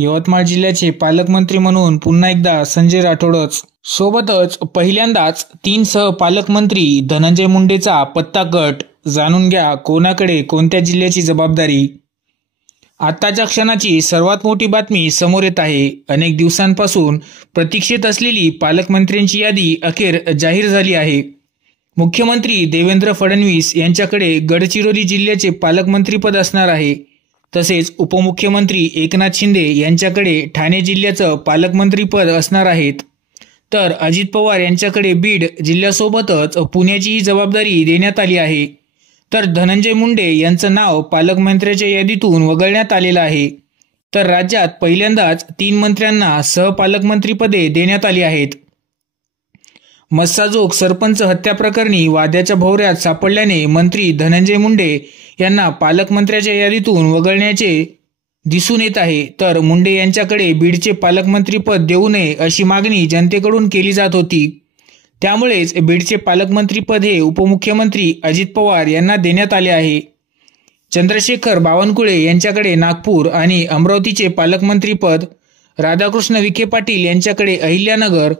यवतमाळ जिल्ह्याचे पालकमंत्री म्हणून पुन्हा एकदा संजय राठोडच, सोबतच पहिल्यांदाच 3 सहपालकमंत्री धनंजय मुंडेचा पत्ता कट. जाणून घ्या कोणाकडे कोणत्या जिल्ह्याची जबाबदारी. आताच्या क्षणाची सर्वात मोठी बातमी समोर येत आहे. अनेक दिवसांपासून प्रतीक्षेत असलेली पालकमंत्र्यांची यादी अखेर जाहीर झाली आहे. मुख्यमंत्री देवेंद्र फडणवीस यांच्याकडे गडचिरोली जिल्ह्याचे पालकमंत्रीपद असणार आहे. तसेच उपमुख्यमंत्री एकनाथ शिंदे यांच्याकडे ठाणे जिल्ह्याचं पालकमंत्रीपद असणार आहेत. तर अजित पवार यांच्याकडे बीड जिल्ह्यासोबतच पुण्याचीही जबाबदारी देण्यात आली आहे. तर धनंजय मुंडे यांचं नाव पालकमंत्र्याच्या यादीतून वगळण्यात आलेलं आहे. तर राज्यात पहिल्यांदाच 3 मंत्र्यांना सहपालकमंत्रीपदे देण्यात आली आहेत. मस्साजोग सरपंच हत्या प्रकरणी वादाच्या भोवऱ्यात सापडल्याने मंत्री धनंजय मुंडे यांना पालकमंत्र्याच्या यादीतून वगळण्याचे दिसून येत आहे. तर मुंडे यांच्याकडे बीडचे पालकमंत्रीपद देऊ नये अशी मागणी जनतेकडून केली जात होती. त्यामुळेच बीडचे पालकमंत्रीपद हे उपमुख्यमंत्री अजित पवार यांना देण्यात आले आहे. चंद्रशेखर बावनकुळे यांच्याकडे नागपूर आणि अमरावतीचे पालकमंत्रीपद, राधाकृष्ण विखे पाटील यांच्याकडे अहिल्यानगर,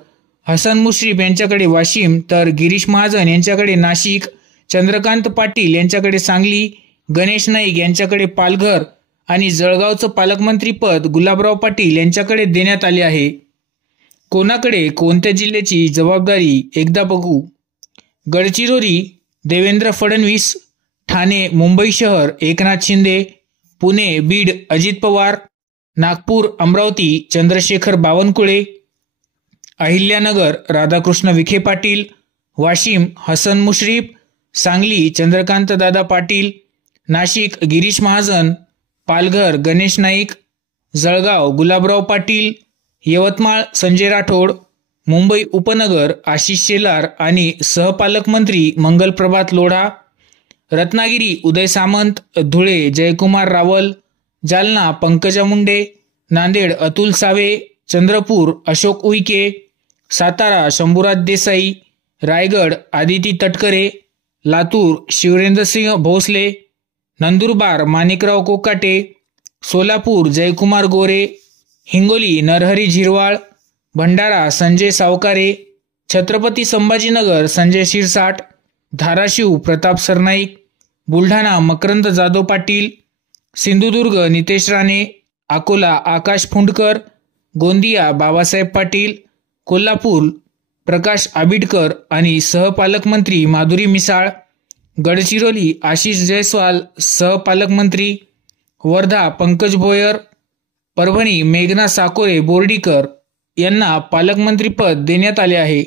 हसन मुश्रीफ यांच्याकडे वाशिम, तर गिरीश महाजन यांच्याकडे नाशिक, चंद्रकांत पाटील यांच्याकडे सांगली, गणेश नाईक यांच्याकडे पालघर आणि जळगावचं पालकमंत्रीपद गुलाबराव पाटील यांच्याकडे देण्यात आले आहे. कोणाकडे कोणत्या जिल्ह्याची जबाबदारी एकदा बघू. गडचिरोली देवेंद्र फडणवीस, ठाणे मुंबई शहर एकनाथ शिंदे, पुणे बीड अजित पवार, नागपूर अमरावती चंद्रशेखर बावनकुळे, अहिल्यानगर राधाकृष्ण विखे पाटील, वाशिम हसन मुश्रीफ, सांगली चंद्रकांत दादा पाटील, नाशिक गिरीश महाजन, पालघर गणेश नाईक, जळगाव गुलाबराव पाटील, यवतमाळ संजय राठोड, मुंबई उपनगर आशिष शेलार आणि सहपालकमंत्री मंगलप्रभात लोढा, रत्नागिरी उदय सामंत, धुळे जयकुमार रावल, जालना पंकजा मुंडे, नांदेड अतुल सावे, चंद्रपूर अशोक उईके, सातारा शंभूराज देसाई, रायगड आदिती तटकरे, लातूर शिवरेंद्रसिंह भोसले, नंदुरबार माणिकराव कोकाटे, सोलापूर जयकुमार गोरे, हिंगोली नरहरी झिरवाळ, भंडारा संजय सावकारे, छत्रपती संभाजीनगर संजय शिरसाट, धाराशिव प्रताप सरनाईक, बुलढाणा मकरंद जाधव पाटील, सिंधुदुर्ग नितेश राणे, अकोला आकाश फुंडकर, गोंदिया बाबासाहेब पाटील, कोल्हापूर प्रकाश आबिडकर आणि सहपालकमंत्री माधुरी मिसाळ, गडचिरोली आशिष जयस्वाल सहपालकमंत्री, वर्धा पंकज भोयर, परभणी मेघना साकोरे बोर्डीकर यांना पालकमंत्रीपद देण्यात आले आहे.